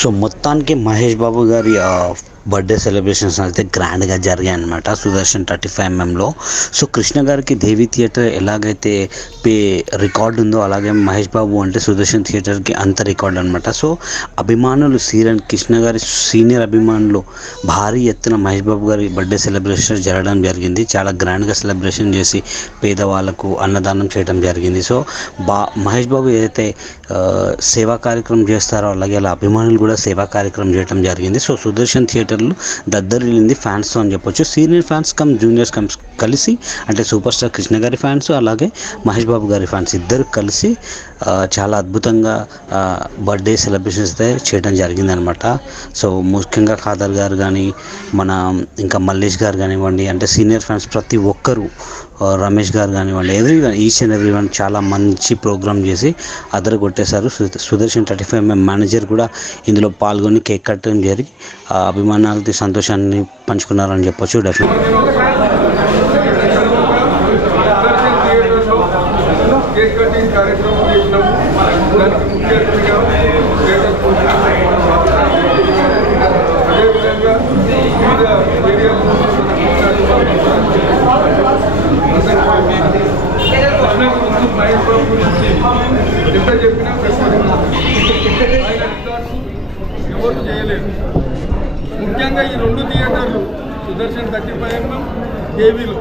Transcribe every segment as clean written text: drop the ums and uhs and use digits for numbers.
So మొత్తానికి మహేష్ బాబు గారి birthday celebrations అయితే గ్రాండ్గా జరిగాయి అనమాట సుదర్శన్ 35mm. సో కృష్ణ గారికి దేవి థియేటర్ ఎలాగైతే రికార్డు ఉందో అలాగే మహేష్ బాబు అంటే సుదర్శన్ థియేటర్కి అంత రికార్డు అనమాట. సో అభిమానులు కృష్ణ గారి సీనియర్ అభిమానులు భారీ ఎత్తున మహేష్ బాబు గారి బర్త్డే సెలబ్రేషన్ జరగడం జరిగింది. చాలా గ్రాండ్గా సెలబ్రేషన్ చేసి పేదవాళ్ళకు అన్నదానం చేయడం జరిగింది. సో మహేష్ బాబు ఏదైతే సేవా కార్యక్రమం చేస్తారో అలాగే అలా అభిమానులు కూడా సేవా కార్యక్రమం చేయడం జరిగింది. సో సుదర్శన్ థియేటర్లు దద్దరిల్లింది ఫ్యాన్స్తో అని చెప్పొచ్చు. సీనియర్ ఫ్యాన్స్ జూనియర్స్ కలిసి అంటే సూపర్ స్టార్ కృష్ణ గారి ఫ్యాన్స్ అలాగే మహేష్ బాబు గారి ఫ్యాన్స్ ఇద్దరు కలిసి చాలా అద్భుతంగా బర్త్డే సెలబ్రేషన్స్ అయితే చేయడం జరిగిందనమాట. సో ముఖ్యంగా ఖాదర్ గారు కానీ ఇంకా మల్లేష్ గారు కానివ్వండి, అంటే సీనియర్ ఫ్యాన్స్ ప్రతి ఒక్కరు, రమేష్ గారు కానివ్వండి, ఈచ్ అండ్ ఎవ్రీ వన్ చాలా మంచి ప్రోగ్రామ్ చేసి కొట్టేశారు. సుదర్శన్ 35mm మేనేజర్ కూడా ఇందులో పాల్గొని కేక్ కట్టడం జరిగి అభిమానాలతో సంతోషాన్ని పంచుకున్నారని చెప్పొచ్చు. కేక్ కటింగ్ కార్యక్రమం చేసినాము. దానికి ముఖ్య అతిథిగా అదేవిధంగా వివిధ ఏరియాల మహేష్ బాబు గురించి ఎంత చెప్పినా ఆయన రికార్డ్స్ ఎవరు చేయలేదు. ముఖ్యంగా ఈ రెండు థియేటర్లు సుదర్శన్ 35mm, దేవిలో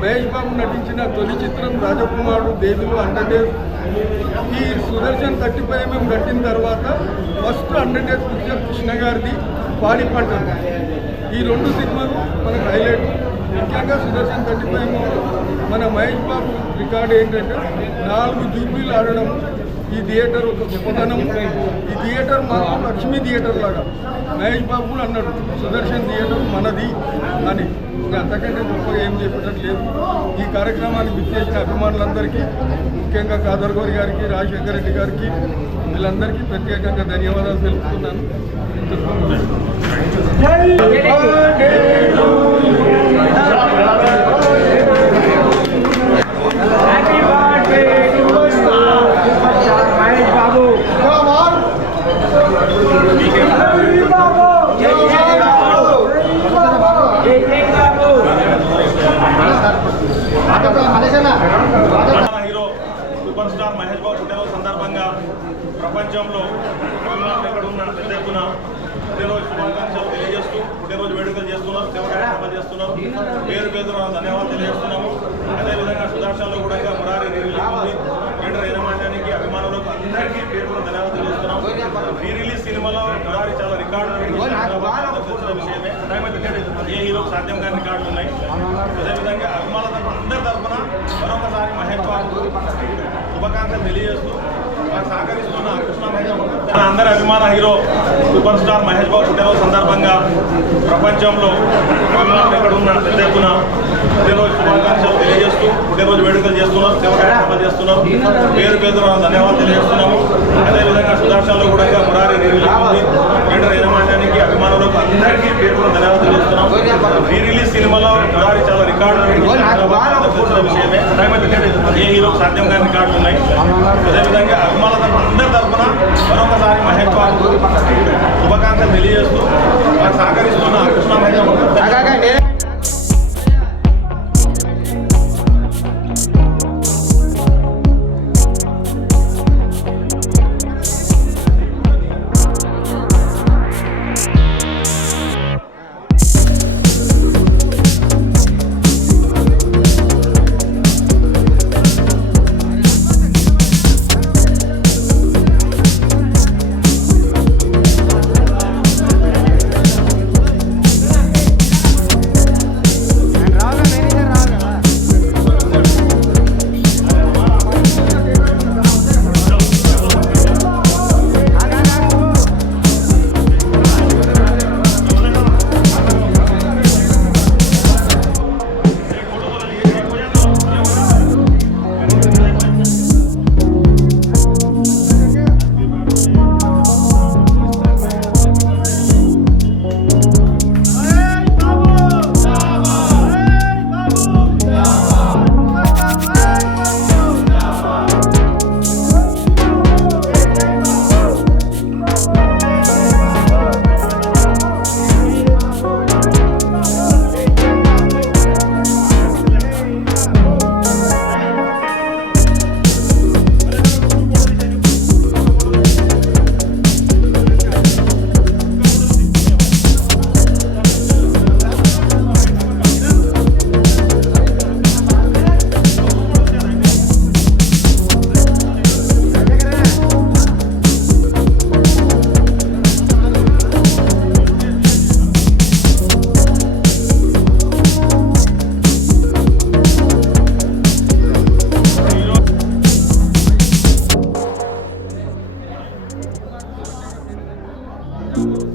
మహేష్ బాబు నటించిన తొలి చిత్రం రాజకుమారుడు, దేవిలో 100 days. ఈ సుదర్శన్ 35mm కట్టిన తర్వాత ఫస్ట్ 100 days పిక్చర్ కృష్ణ గారిది పాడి పంటలు. ఈ రెండు సినిమాలు మనకు హైలైట్. ముఖ్యంగా సుదర్శన్ 35mm మన మహేష్ బాబు రికార్డు ఏంటంటే 4 జూబ్లీలు ఆడడం. ఈ థియేటర్ ఒక గొప్పతనం. ఈ థియేటర్ మాకు లక్ష్మీ థియేటర్ లాగా. మహేష్ బాబు కూడా అన్నాడు సుదర్శన్ థియేటర్ మనది అని. అంతకంటే గొప్పగా ఏం చెప్పట్లేదు. ఈ కార్యక్రమానికి విచ్చేసిన అభిమానులందరికీ, ముఖ్యంగా ఖాదర్ గారికి, రాజశేఖర రెడ్డి గారికి, వీళ్ళందరికీ ప్రత్యేకంగా ధన్యవాదాలు తెలుపుతున్నాను. Hero super star Mahesh Babu పుట్టినరోజు సందర్భంగా ప్రపంచంలో ఎక్కడున్న పెద్ద ఎత్తున పుట్టినరోజు శుభాకాంక్షలు తెలియజేస్తూ పుట్టినరోజు వేడుకలు చేస్తున్నారు, సేవ కార్యక్రమాలు చేస్తున్నారు. పేరు ధన్యవాదాలు తెలియజేస్తున్నాము. అదేవిధంగా సుదర్శన్లో కూడా ఇంకా మురారి రిలీజ్ ఉంది. థియేటర్ యజమాన్యానికి, అభిమానులకు అందరికీ పేరు ధన్యవాదాలు తెలియజేస్తున్నాము. రీ రిలీజ్ సినిమాలో మురారి చాలా రికార్డు తెలిసిన విషయమే. ఏ హీరోకి సాధ్యం కాని రికార్డులు ఉన్నాయి. అదేవిధంగా అభిమానుల అందరి తరఫున మరొకసారి మహేష్ బాబు శుభాకాంక్షలు తెలియజేస్తూ సహకరిస్తున్న అందరి అభిమాన hero super star Mahesh Babu పుట్టినరోజు సందర్భంగా ప్రపంచంలో ఎక్కడున్న పెద్ద ఎత్తున పుట్టినరోజు శుభాకాంక్షలు తెలియజేస్తూ పుట్టినరోజు వేడుకలు చేస్తున్నారు, సేవ కార్యక్రమాలు చేస్తున్నారు. పేరు ధన్యవాదాలు తెలియజేస్తున్నాము. అదేవిధంగా సుదర్శన్లో కూడా ఇంకా మురారి రిలీజ్ ఉంది. థియేటర్ యజమాన్యానికి, అభిమానులకు అందరికీ పేరు ధన్యవాదాలు తెలియజేస్తున్నాము. రీ రిలీజ్ సినిమాలో మురారి చాలా రికార్డు తెలిసిన విషయమే. ఏ హీరోకి సాధ్యం కాని రికార్డులు ఉన్నాయి. అదేవిధంగా అభిమానుల అందరి తరఫున మరొకసారి మహేష్ బాబు శుభాకాంక్షలు తెలియజేస్తూ సహకరిస్తున్న కృష్ణ ప్రపంచంలో